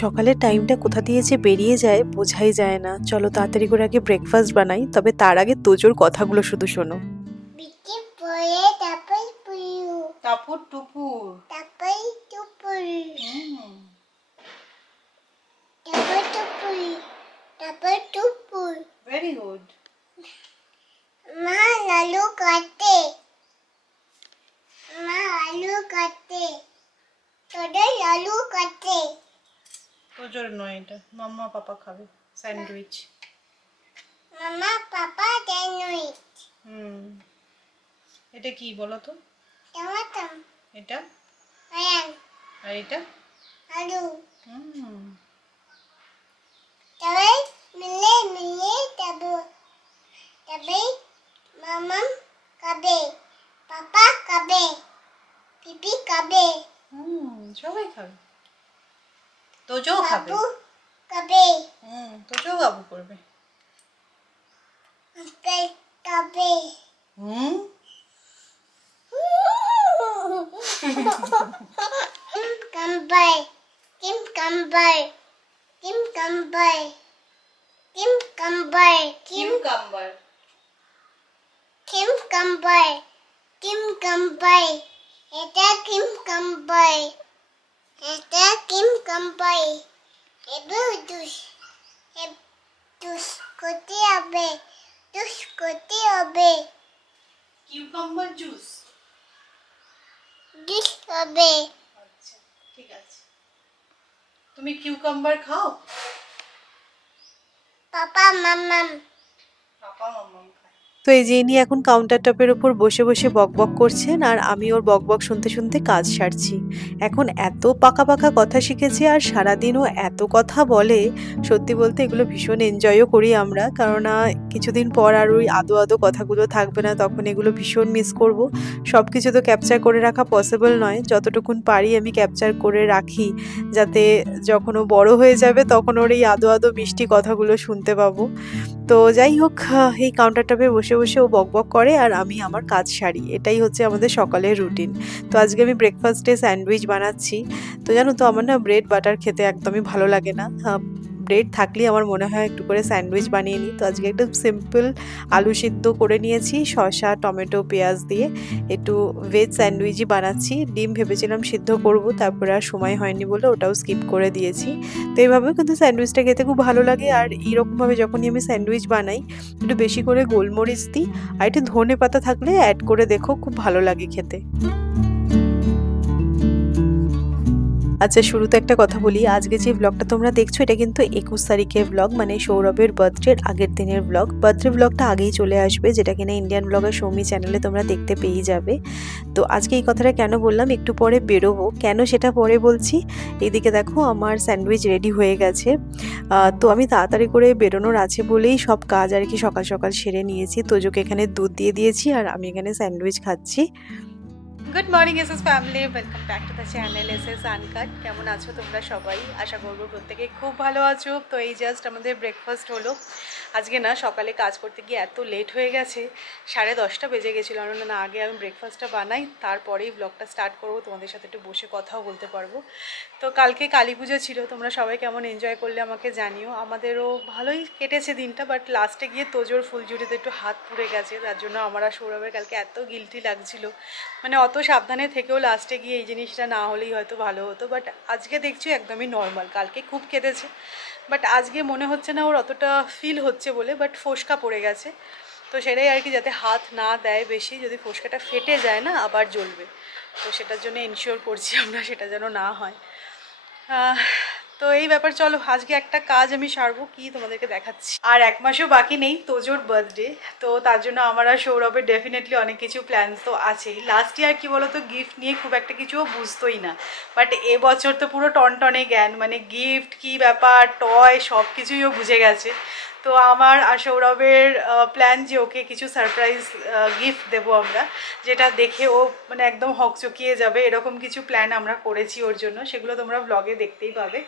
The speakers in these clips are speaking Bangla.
সকালের টাইমটা কোথা দিয়ে যে বেরিয়ে যায় বোঝাই যায় না। চলো তাড়াতাড়ি করে আগে ব্রেকফাস্ট বানাই, তবে তার আগে তোজোর কথাগুলো শুধু শোনো। বিটি পরে তারপর পুয়ু টাপুর টুপুর তারপর টুপুর তারপর টুপুর তারপর টুপুর। Very good. মা আলু কাটে, মা আলু কাটে, তোদের আলু কাটে। তোজোর নয়, এটা মাম্মা পাপা খাবে স্যান্ডউইচ। মামা পাপা স্যান্ডউইচ। এটা কি বলো তো? টমেটো, এটা আয়ান, আর এটা আলু। তবে মিলে মিলে তবে মামা খাবে, পাপা খাবে, পিপি খাবে, সবাই খাবে। তোজো খাবে, বাবু খাবে, তোজো বাবু করবে। আঙ্কেল খাবে। Gambar, Kim Gambar, Kim Gambar, Kim Gambar, Kim কাম্বার। Kim Gambar, Kim Gambar. এটা Kim Gambar, এটা Kim Gambar. এবার দুষ করতে হবে, দুষ করতে হবে, কিউকাম্বার জুস। দুষ হবে। আচ্ছা ঠিক আছে। তুমি কিউকাম্বার খাও? পাপা মাম্মাম। পাপা মাম্মাম খায়। তো এই যে নিয়ে এখন কাউন্টার টপের উপর বসে বসে বকবক করছেন, আর আমি ওর বকবক শুনতে শুনতে কাজ সারছি। এখন এত পাকা পাকা কথা শিখেছে আর সারাদিনও এত কথা বলে, সত্যি বলতে এগুলো ভীষণ এনজয়ও করি আমরা, কারণ কিছুদিন পর আর ওই আদো আদো কথাগুলো থাকবে না, তখন এগুলো ভীষণ মিস করব। সব কিছু তো ক্যাপচার করে রাখা পসিবল নয়, যতটুকুন পারি আমি ক্যাপচার করে রাখি, যাতে যখন ও বড় হয়ে যাবে তখন ওর এই আদো আদো মিষ্টি কথাগুলো শুনতে পাবো। তো যাই হোক, এই কাউন্টার টপে বসে বসে ও বকবক করে আর আমি আমার কাজ সারি, এটাই হচ্ছে আমাদের সকালের রুটিন। তো আজকে আমি ব্রেকফাস্টে স্যান্ডউইচ বানাচ্ছি। তো জানো তো আমার না ব্রেড বাটার খেতে একদমই ভালো লাগে না। ব্রেড থাকলেই আমার মনে হয় একটু করে স্যান্ডউইচ বানিয়ে নিই। তো আজকে একদম সিম্পল আলু সিদ্ধ করে নিয়েছি শসা টমেটো পেঁয়াজ দিয়ে, একটু ভেজ স্যান্ডউইচই বানাচ্ছি। ডিম ভেবেছিলাম সিদ্ধ করব, তারপরে আর সময় হয়নি বলে ওটাও স্কিপ করে দিয়েছি। তো এইভাবে কিন্তু স্যান্ডউইচটা খেতে খুব ভালো লাগে। আর এইরকমভাবে যখনই আমি স্যান্ডউইচ বানাই একটু বেশি করে গোলমরিচ দিই, আর একটু ধনে পাতা থাকলে অ্যাড করে দেখো, খুব ভালো লাগে খেতে। আচ্ছা, শুরুতে একটা কথা বলি, আজকে যে ব্লগটা তোমরা দেখছো এটা কিন্তু 21 তারিখের ব্লগ, মানে সৌরভের বার্থডের আগের দিনের ব্লগ। বার্থডে ব্লগটা আগেই চলে আসবে, যেটা কিনা ইন্ডিয়ান ব্লগার সৌমি চ্যানেলে তোমরা দেখতে পেয়ে যাবে। তো আজকে এই কথাটা কেন বললাম, একটু পরে বেরোবো, কেন সেটা পরে বলছি। এইদিকে দেখো আমার স্যান্ডউইচ রেডি হয়ে গেছে। তো আমি তাড়াতাড়ি করে বেরোনোর আছে বলেই সব কাজ আর কি সকাল সকাল সেরে নিয়েছি। তোজোকে এখানে দুধ দিয়ে দিয়েছি আর আমি এখানে স্যান্ডউইচ খাচ্ছি। Good morning SS family, welcome back to the channel SS uncut. কেমন আছো তোমরা সবাই? আশা করবো প্রত্যেকে খুব ভালো আছো। তো এই জাস্ট আমাদের ব্রেকফাস্ট হলো। আজকে না সকালে কাজ করতে গিয়ে এত লেট হয়ে গেছে, 10:30 বেজে গেছিলো। না আগে আমি ব্রেকফাস্টটা বানাই, তারপরেই ব্লগটা স্টার্ট করবো, তোমাদের সাথে একটু বসে কথাও বলতে পারবো। তো কালকে কালী পুজো ছিল, তোমরা সবাই কেমন এনজয় করলে আমাকে জানিও। আমাদেরও ভালোই কেটেছে দিনটা, বাট লাস্টে গিয়ে তোজোর ফুলঝুরিতে একটু হাত পুড়ে গেছে, তার জন্য আমার আর সৌরভের কালকে এত গিল্টি লাগছিল। মানে অত সাবধানে থেকেও লাস্টে গিয়ে এই জিনিসটা না হলেই হয়তো ভালো হতো, বাট আজকে দেখছি একদমই নর্মাল। কালকে খুব কেঁদেছে, বাট আজকে মনে হচ্ছে না ওর অতটা ফিল হচ্ছে বলে, বাট ফোসকা পড়ে গেছে। তো সেটাই আর কি, যাতে হাত না দেয় বেশি, যদি ফোসকাটা ফেটে যায় না আবার জ্বলবে, তো সেটার জন্য এনশিওর করছি আমরা সেটা যেন না হয়। তো এই ব্যাপার, চলো আজকে একটা কাজ আমি সারবো, কি তোমাদেরকে দেখাচ্ছি। আর 1 মাসও বাকি নেই তোজোর বার্থডে, তো তার জন্য আমার আর সৌরভের ডেফিনেটলি অনেক কিছু প্ল্যান তো আছেই। লাস্ট ইয়ার কি বলতো, গিফট নিয়ে খুব একটা কিছুও বুঝতোই না, বাট এবছর তো পুরো টনটনে জ্ঞান, মানে গিফট কি ব্যাপার, টয় সব কিছুই ও বুঝে গেছে। তো আমার আর সৌরভের প্ল্যান যে ওকে কিছু সারপ্রাইজ গিফট দেবো আমরা, যেটা দেখে ও মানে একদম হকচকিয়ে যাবে, এরকম কিছু প্ল্যান আমরা করেছি ওর জন্য, সেগুলো তোমরা ব্লগে দেখতেই পাবে।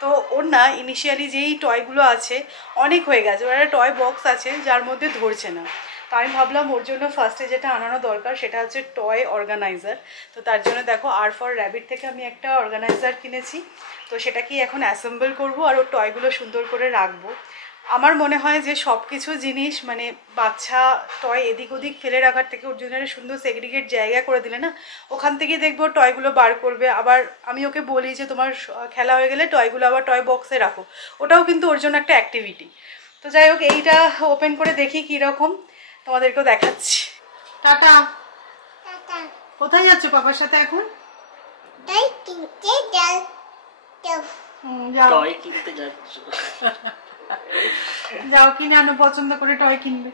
তো ওর না ইনিশিয়ালি যেই টয়গুলো আছে অনেক হয়ে গেছে, ওর একটা টয় বক্স আছে যার মধ্যে ধরছে না। তো আমি ভাবলাম ওর জন্য ফার্স্টে যেটা আনানো দরকার সেটা হচ্ছে টয় অর্গানাইজার। তো তার জন্য দেখো আর ফর র্যাবিট থেকে আমি একটা অর্গানাইজার কিনেছি। তো সেটাকেই এখন অ্যাসেম্বল করবো আর ওর টয়গুলো সুন্দর করে রাখবো। আমার মনে হয় যে সব কিছু জিনিস মানে বাচ্চা টয় এদিক ওদিক ফেলে রাখার থেকে ওর জন্য একটা সুন্দর সেগ্রিগেট জায়গা করে দিলে না, ওখান থেকেই দেখবো টয়গুলো বার করবে। আবার আমি ওকে বলি যে তোমার খেলা হয়ে গেলে টয়গুলো আবার টয় বক্সে রাখো, ওটাও কিন্তু ওর জন্য একটা অ্যাক্টিভিটি। তো যাই হোক, এইটা ওপেন করে দেখি কীরকম, তোমাদেরকেও দেখাচ্ছি। টাটা। কোথায় যাচ্ছ পাপার সাথে এখন? যাও কিনে আনো, পছন্দ করে টয় কিনবে।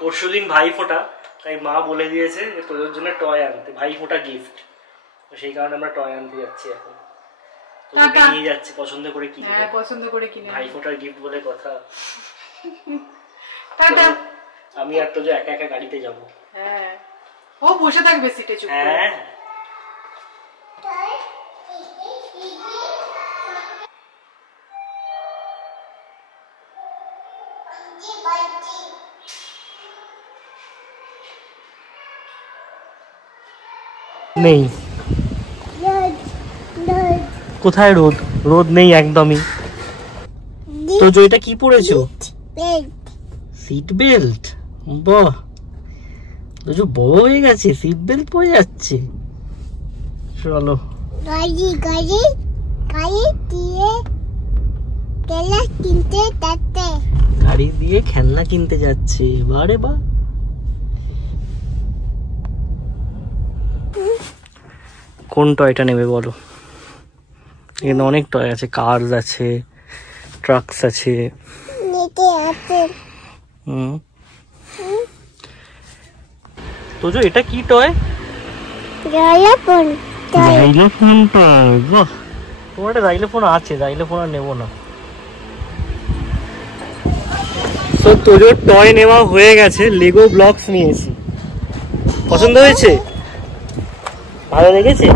পরশুদিন ভাইফোঁটা, তাই মা বলে দিয়েছে যে তোদের জন্য টয় আনতে, ভাইফোঁটা গিফট। তো সেই কারণে আমরা টয় আনতে যাচ্ছি এখন, তোকে নিয়ে যাচ্ছি পছন্দ করে কিনে। হ্যাঁ, পছন্দ করে কিনে। ভাইফোঁটার গিফট বলে কথা। টাটা। আমি আর তো যে একা একা গাড়িতে যাব। হ্যাঁ, ও বসে থাকবে সিটে চুপ করে। হ্যাঁ, নেই কোথায় রোদ? রোদ নেই একদমই। তো এটা কি পরেছো? Seat belt. বাহ, তো বড় হয়ে গেছে, সিট বেল্ট পরে যাচ্ছে। চলো গাড়ি গাড়ি গাড়ি দিয়ে খেলনা কিনতে যাচ্ছে। গাড়ি দিয়ে খেলনা কিনতে যাচ্ছে। বারে বা, কোন টয়টা নেবে বলো? এখানে অনেক টয় আছে, কার্স আছে, ট্রাকস আছে। নিতে আছে। তো এটা কি টয়? জাইলোফোন। Xylophone toy. বাহ, তোমার একটা জাইলোফোন আছে, জাইলোফোন আর নেবো না। তো তোজোর টয় নেওয়া হয়ে গেছে, লেগো ব্লকস নিয়েছি। পছন্দ হয়েছে? ভালো লেগেছে?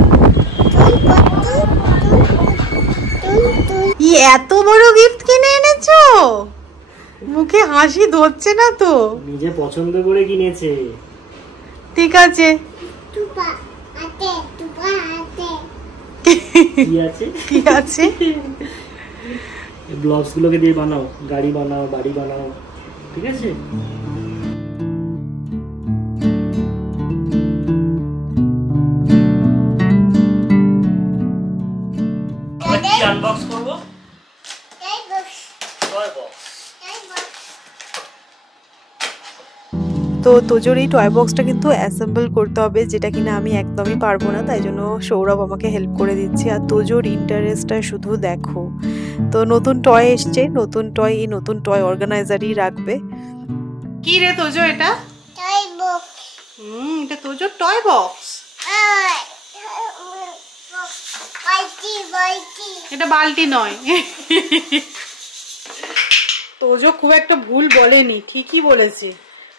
এত বড় গিফট কিনে এনেছো, মুখে হাসি ধরছে না তো? নিজে পছন্দ করে কিনেছে। ঠিক আছে। টুপা আছে, টুপা আছে। কি আছে? কি আছে? ব্লকস গুলোকে দিয়ে বানাও, গাড়ি বানাও, বাড়ি বানাও, ঠিক আছে? আনবক্স করব এই বক্স, টয় বক্স। এই বক্স। তো তোজোর এই টয় বক্সটা কিন্তু অ্যাসেম্বল করতে হবে, যেটা কিনা আমি একদমই পারবো না, তাই জন্য সৌরভ আমাকে হেল্প করে দিচ্ছে। আর তোজোর ইন্টারেস্টটা শুধু দেখো। তো নতুন টয় এসছে, নতুন টয়, এই নতুন টয় অর্গানাইজারই রাখবে। কি রে তোজো এটা? Toy box. এটা তোজোর টয় বক্স। বালতি বালতি। এটা বালতি নয়। তোজো খুব একটা ভুল বলেনি, ঠিকই বলেছে,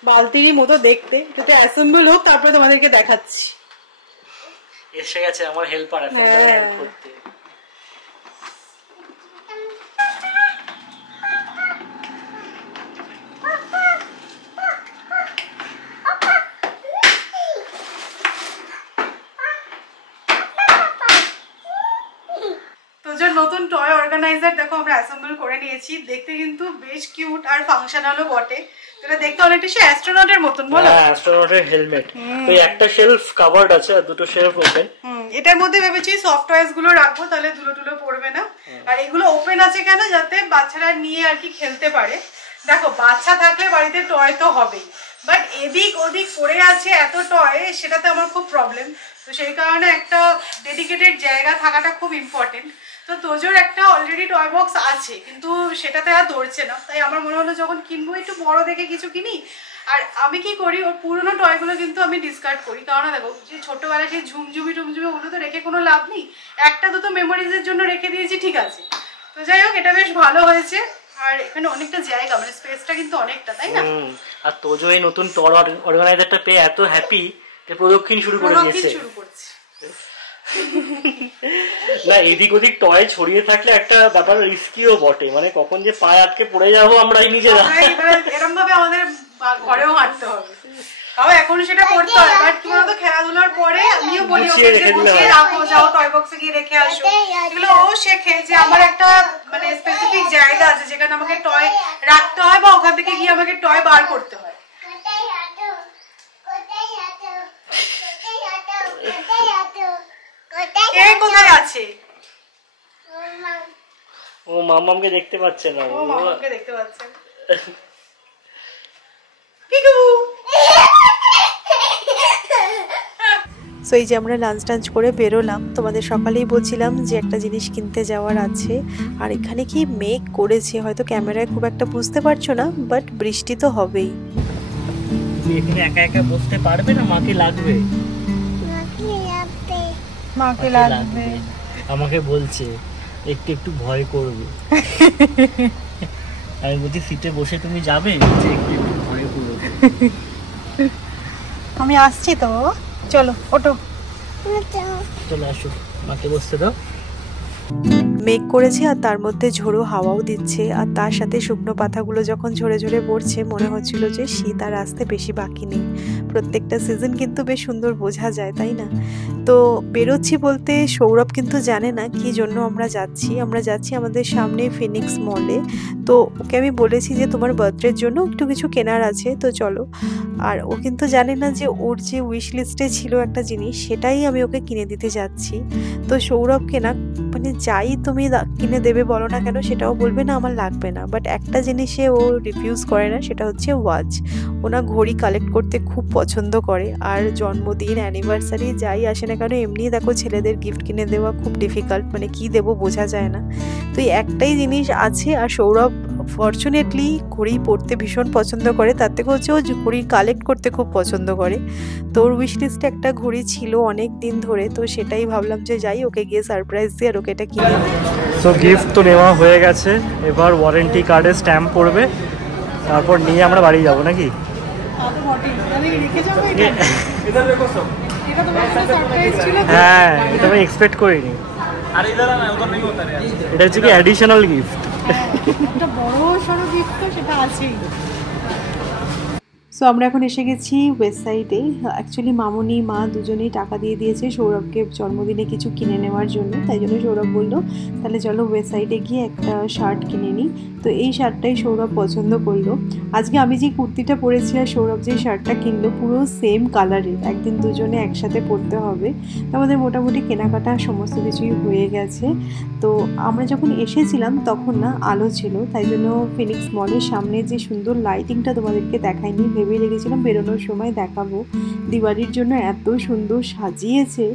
বালতিরই মতো দেখতে। এটা অ্যাসেম্বল হোক, তারপরে তোমাদেরকে দেখাচ্ছি। এসে গেছে আমার হেল্পার, অ্যাসেম্বল হেল্প করতে। নতুন টয় অর্গানাইজার দেখো আমরা অ্যাসেম্বল করে নিয়েছি। দেখতে কিন্তু বেশ কিউট আর ফাংশনালও বটে। এটা দেখতে অনেকটা সে অ্যাস্ট্রোনটের মতন, বলো? হ্যাঁ, অ্যাস্ট্রোনটের হেলমেট। তো একটা শেলফ কভারড আছে আর দুটো শেলফ ওপেন। এটার মধ্যে ভেবেছি সফট টয়েস গুলো রাখবো, তাহলে ধুলো টুলো পড়বে না। আর এগুলো ওপেন আছে কেন? যাতে বাচ্চারা নিয়ে আর কি খেলতে পারে। দেখো, বাচ্চা থাকলে বাড়িতে টয় তো হবেই, বাট এদিক ওদিক পড়ে আছে এত টয়, সেটাতে আমার খুব প্রবলেম। তো সেই কারণে একটা ডেডিকেটেড জায়গা থাকাটা খুব ইম্পর্টেন্ট। তো তোজোর একটা অলরেডি টয় বক্স আছে, কিন্তু সেটাতে আর ধরছে না। তাই আমার মনে হলো যখন কিনবো একটু বড় দেখে কিছু কিনি। আর আমি কি করি, ওর পুরোনো টয়গুলো কিন্তু আমি ডিসকার্ড করি। কারণ দেখো, যে ছোটবেলায় সেই ঝুমঝুমি টুমঝুমি ওগুলো তো রেখে কোনো লাভ নেই। একটা দুটো মেমোরিজের জন্য রেখে দিয়েছি, ঠিক আছে। তো যাই হোক, এটা বেশ ভালো হয়েছে। আর এখানে অনেকটা জায়গা, মানে স্পেসটা কিন্তু অনেকটা, তাই না? আর তোজো এই নতুন টয় অর্গানাইজারটা পেয়ে এত হ্যাপি যে প্রদক্ষিণ শুরু করে দিয়েছে। না, এদিক ওদিক টয় ছড়িয়ে থাকলে একটা ব্যাপার রিস্কিও বটে, মানে কখন যে পায়ে আটকে পড়ে যাবো আমরাই নিজেরা। এরকম ভাবে আমাদের ঘরেও হাঁটতে হবে, তাও এখন সেটা করতে হবে। বাট কি বলতো, খেলাধুলার পরে আমিও বলি ওকে যে গুছিয়ে রাখো, যাও টয় বক্সে গিয়ে রেখে আসো। এগুলো ও শেখে যে আমার একটা মানে স্পেসিফিক জায়গা আছে যেখানে আমাকে টয় রাখতে হয় বা ওখান থেকে গিয়ে আমাকে টয় বার করতে হয়। কোথায় আছে? ও মামামকে দেখতে পাচ্ছে না, ও মামামকে দেখতে পাচ্ছে। সো এই যে আমরা লাঞ্চ টাঞ্চ করে বেরোলাম, তোমাদের সকালেই বলছিলাম যে একটা জিনিস কিনতে যাওয়ার আছে। আর এখানে কি মেঘ করেছে, হয়তো ক্যামেরায় খুব একটা বুঝতে পারছো না, বাট বৃষ্টি তো হবেই। এখানে একা একা বসতে পারবে না, মাকে লাগবে। মাকে লাগবে আমাকে বলছে একটু একটু ভয় করবে। আমি বলছি সিটে বসে তুমি যাবে, একটু একটু ভয় করবে। আমি আসছি তো, চলো ওঠো, চলে আসো, মাকে বসতে দাও। মেঘ করেছে আর তার মধ্যে ঝোড়ো হাওয়াও দিচ্ছে, আর তার সাথে শুকনো পাতাগুলো যখন ঝরে ঝরে পড়ছে মনে হচ্ছিল যে শীত আর আসতে বেশি বাকি নেই। প্রত্যেকটা সিজন কিন্তু বেশ সুন্দর বোঝা যায়, তাই না? তো বেরোচ্ছি বলতে সৌরভ কিন্তু জানে না কি জন্য আমরা যাচ্ছি। আমরা যাচ্ছি আমাদের সামনে ফিনিক্স মলে। তো ওকে আমি বলেছি যে তোমার বার্থডের জন্য একটু কিছু কেনার আছে, তো চলো। আর ও কিন্তু জানে না যে ওর যে উইশ লিস্টে ছিল একটা জিনিস, সেটাই আমি ওকে কিনে দিতে যাচ্ছি। তো সৌরভকে না মানে যাই তুমি কিনে দেবে বলো না কেন, সেটাও বলবে না আমার লাগবে না। বাট একটা জিনিসে ও রিফিউজ করে না, সেটা হচ্ছে ওয়াচ। ওনা ঘড়ি কালেক্ট করতে খুব পছন্দ করে, আর জন্মদিন অ্যানিভার্সারি যাই আসে না কেন, এমনি দেখো ছেলেদের গিফট কিনে দেওয়া খুব ডিফিকাল্ট, মানে কি দেবো বোঝা যায় না। তো এই একটাই জিনিস আছে। আর সৌরভ ফর্চুনেটলি ঘড়ি পরতে ভীষণ পছন্দ করে, তার থেকে হচ্ছে ও ঘড়ি কালেক্ট করতে খুব পছন্দ করে। তো ওর উইশ লিস্টে একটা ঘড়ি ছিল অনেক দিন ধরে, তো সেটাই ভাবলাম যে যাই ওকে গিয়ে সারপ্রাইজ দিয়ে আর ওকে এটা কিনে দিই। সো গিফট তো নেওয়া হয়ে গেছে, এবার ওয়ারেন্টি কার্ডে স্ট্যাম্প পড়বে, তারপর নিয়ে আমরা বাড়ি যাবো নাকি? হ্যাঁ, এটা আমি এক্সপেক্ট করিনি। এটা হচ্ছে কি অ্যাডিশনাল গিফট, একটা বড় সড়ো গিফট তো সেটা আছেই। সো আমরা এখন এসে গেছি ওয়েস্ট সাইডে। অ্যাকচুয়ালি মামুনি মা দুজনেই টাকা দিয়ে দিয়েছে সৌরভকে জন্মদিনে কিছু কিনে নেওয়ার জন্য, তাই জন্য সৌরভ বললো তাহলে চলো ওয়েস্ট সাইডে গিয়ে একটা শার্ট কিনে নিই। তো এই শার্টটাই সৌরভ পছন্দ করলো। আজকে আমি যে কুর্তিটা পরেছি আর সৌরভ যে শার্টটা কিনলো পুরো সেম কালারের, একদিন দুজনে একসাথে পরতে হবে। তো আমাদের মোটামুটি কেনাকাটা সমস্ত কিছুই হয়ে গেছে। তো আমরা যখন এসেছিলাম তখন না আলো ছিল, তাই জন্য ফিনিক্স মলের সামনে যে সুন্দর লাইটিংটা তোমাদেরকে দেখাইনি, ভেবে রেখেছিলাম বেরোনোর সময় দেখাবো। দিওয়ালির জন্য এত সুন্দর সাজিয়েছে,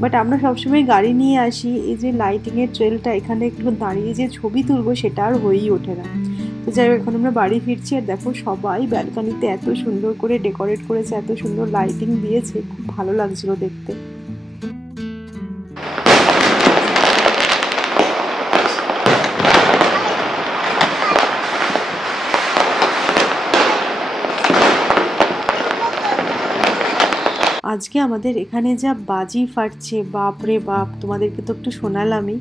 বাট আমরা সবসময় গাড়ি নিয়ে আসি, এই যে লাইটিংয়ের ট্রেলটা এখানে একটু দাঁড়িয়ে যে ছবি তুলবো সেটা আর হয়েই ওঠে না। তো যাই হোক এখন আমরা বাড়ি ফিরছি, আর দেখো সবাই ব্যালকনিতে এত সুন্দর করে ডেকোরেট করেছে, এত সুন্দর লাইটিং দিয়েছে, খুব ভালো লাগছিল দেখতে। আজকে আমাদের এখানে যা বাজি ফাটছে, বাপ রে বাপ, তোমাদেরকে তো একটু শোনালামই।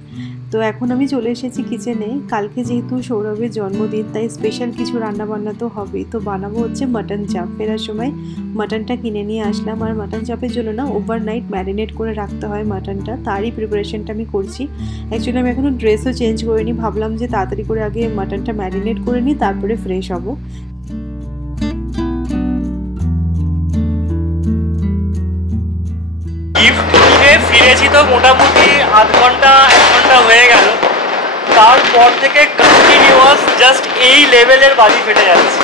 তো এখন আমি চলে এসেছি কিচেনে। কালকে যেহেতু সৌরভের জন্মদিন, তাই স্পেশাল কিছু রান্নাবান্না তো হবেই। তো বানাবো হচ্ছে মাটন চাপ। ফেরার সময় মাটনটা কিনে নিয়ে আসলাম, আর মাটন চাপের জন্য না ওভারনাইট ম্যারিনেট করে রাখতে হয় মাটনটা, তারই প্রিপারেশনটা আমি করছি। অ্যাকচুয়ালি আমি এখনও ড্রেসও চেঞ্জ করিনি, ভাবলাম যে তাড়াতাড়ি করে আগে মাটনটা ম্যারিনেট করে নিই, তারপরে ফ্রেশ হবো। গিফট নিয়ে ফিরেছি তো মোটামুটি আধ ঘন্টা 1 ঘন্টা হয়ে গেল, তারপর থেকে কন্টিনিউয়াস জাস্ট এই লেভেলের বাজি ফেটে যাচ্ছে,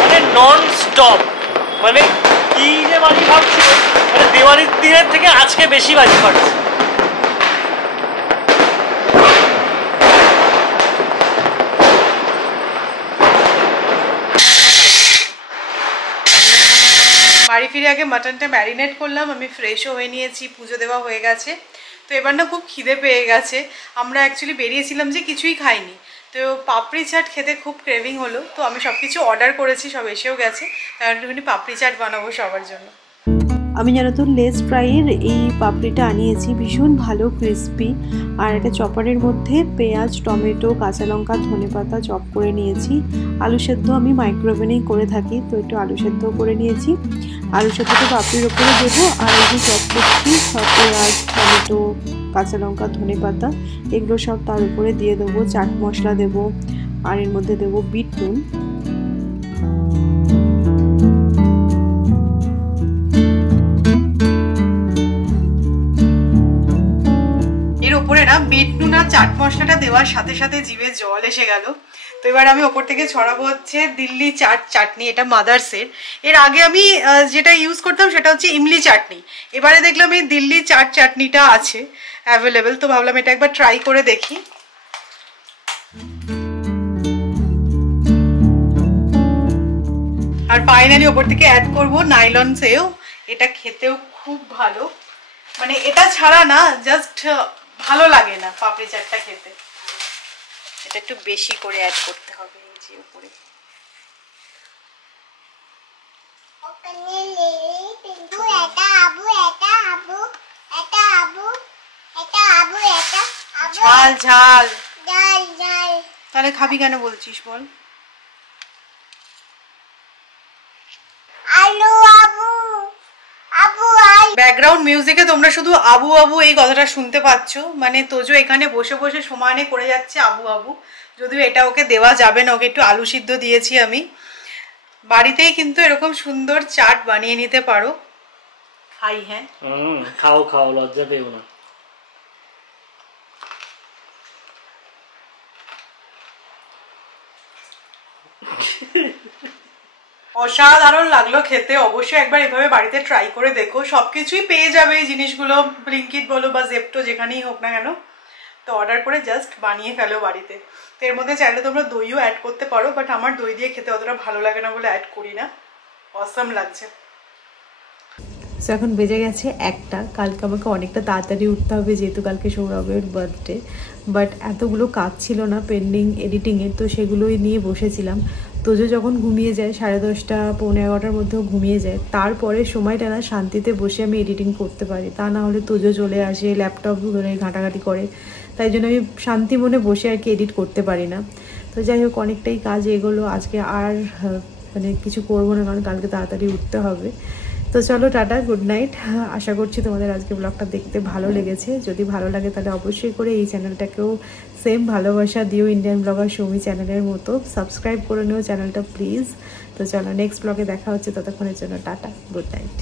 মানে নন স্টপ। মানে কি যে বাজি ফাটছে, মানে দিওয়ালির দিনের থেকে আজকে বেশি বাজি ফাটছে। বাড়ি ফিরে আগে মাটনটা ম্যারিনেট করলাম, আমি ফ্রেশও হয়ে নিয়েছি, পুজো দেওয়া হয়ে গেছে। তো এবার না খুব খিদে পেয়ে গেছে। আমরা অ্যাকচুয়ালি বেরিয়েছিলাম যে কিছুই খাইনি, তো পাপড়ি চাট খেতে খুব ক্রেভিং হলো। তো আমি সব কিছু অর্ডার করেছি, সব এসেও গেছে, তার একটুখানি পাপড়ি চাট বানাবো সবার জন্য। আমি জানো তো লেস ফ্রাইয়ের এই পাপড়িটা আনিয়েছি, ভীষণ ভালো ক্রিস্পি। আর একটা চপারের মধ্যে পেঁয়াজ, টমেটো, কাঁচা লঙ্কা, ধনেপাতা চপ করে নিয়েছি। আলু সেদ্ধ আমি মাইক্রোওভেনেই করে থাকি, তো একটু আলু সেদ্ধ করে নিয়েছি। আলু সেদ্ধটা পাপড়ির ওপরে দেবো, আর এই যে চপ করছি সব পেঁয়াজ, টমেটো, কাঁচা লঙ্কা, ধনেপাতা এগুলো সব তার উপরে দিয়ে দেবো। চাট মশলা দেবো, আর এর মধ্যে দেবো বিট নুন। ওপরে না বিট নুন আর চাট মশলাটা দেওয়ার সাথে সাথে জিভে জল এসে গেল। তো এবার আমি ওপর থেকে ছড়াবো হচ্ছে দিল্লি চাটনি, এটা মাদার্সের। এর আগে আমি যেটা ইউজ করতাম সেটা হচ্ছে ইমলি চাটনি। এবারে দেখলাম এই দিল্লি চাটনিটা আছে অ্যাভেলেবেল, তো ভাবলাম এটা একবার ট্রাই করে দেখি। আর ফাইনালি ওপর থেকে অ্যাড করবো নাইলন সেও। এটা খেতেও খুব ভালো, মানে এটা ছাড়া না জাস্ট ভালো লাগে না পাপড়ি চাটটা খেতে। এটা একটু বেশি করে অ্যাড করতে হবে এই যে উপরে। ঝাল ঝাল তাহলে খাবি কেন বলছিস বল? ব্যাকগ্রাউন্ড মিউজিকে তোমরা শুধু আবু আবু এই কথাটা শুনতে পাচ্ছ, মানে তোজো এখানে বসে বসে সমানে করে যাচ্ছে আবু আবু। যদিও এটা ওকে দেওয়া যাবে না, ওকে একটু আলু সিদ্ধ দিয়েছি আমি। বাড়িতেই কিন্তু এরকম সুন্দর চাট বানিয়ে নিতে পারো। খাই হ্যাঁ, খাও খাও, লজ্জা পেও না। অসাধারণ লাগলো খেতে। অবশ্যই একবার এভাবে বাড়িতে ট্রাই করে দেখো। সবকিছুই পেয়ে যাবে এই জিনিসগুলো, ব্লিঙ্কিট বলো বা জেপ্টো, যেখানেই হোক না কেন। তো অর্ডার করে জাস্ট বানিয়ে ফেলো বাড়িতে। তো এর মধ্যে চাইলে তোমরা দইও অ্যাড করতে পারো, বাট আমার দই দিয়ে খেতে অতটা ভালো লাগে না বলে অ্যাড করি না। অসাম লাগছে। সো এখন বেজে গেছে 1টা। কালকে আমাকে অনেকটা তাড়াতাড়ি উঠতে হবে যেহেতু কালকে সৌরভের বার্থডে। বাট এতগুলো কাজ ছিল না পেন্ডিং এডিটিংয়ের, তো সেগুলোই নিয়ে বসেছিলাম। তোজো যখন ঘুমিয়ে যায় 10:30 পৌনে 11টার মধ্যেও ঘুমিয়ে যায়, তারপরে সময়টা না শান্তিতে বসে আমি এডিটিং করতে পারি। তা না হলে তোজো চলে আসে, ল্যাপটপ ধরে ঘাঁটাঘাঁটি করে, তাই জন্য আমি শান্তি মনে বসে আর কি এডিট করতে পারি না। তো যাই হোক, অনেকটাই কাজ এগুলো। আজকে আর মানে কিছু করবো না, কারণ কালকে তাড়াতাড়ি উঠতে হবে। তো চলো টাটা, গুড নাইট। আশা করছি তোমাদের আজকে ব্লগটা দেখতে ভালো লেগেছে। যদি ভালো লাগে তাহলে অবশ্যই করে এই চ্যানেলটাকেও সেম ভালোবাসা দিও, ইন্ডিয়ান ব্লগার সৌমি চ্যানেলের মতো। সাবস্ক্রাইব করে নিও চ্যানেলটা প্লিজ। তো চলো নেক্সট ব্লগে দেখা হচ্ছে, ততক্ষণের জন্য টাটা, গুড নাইট।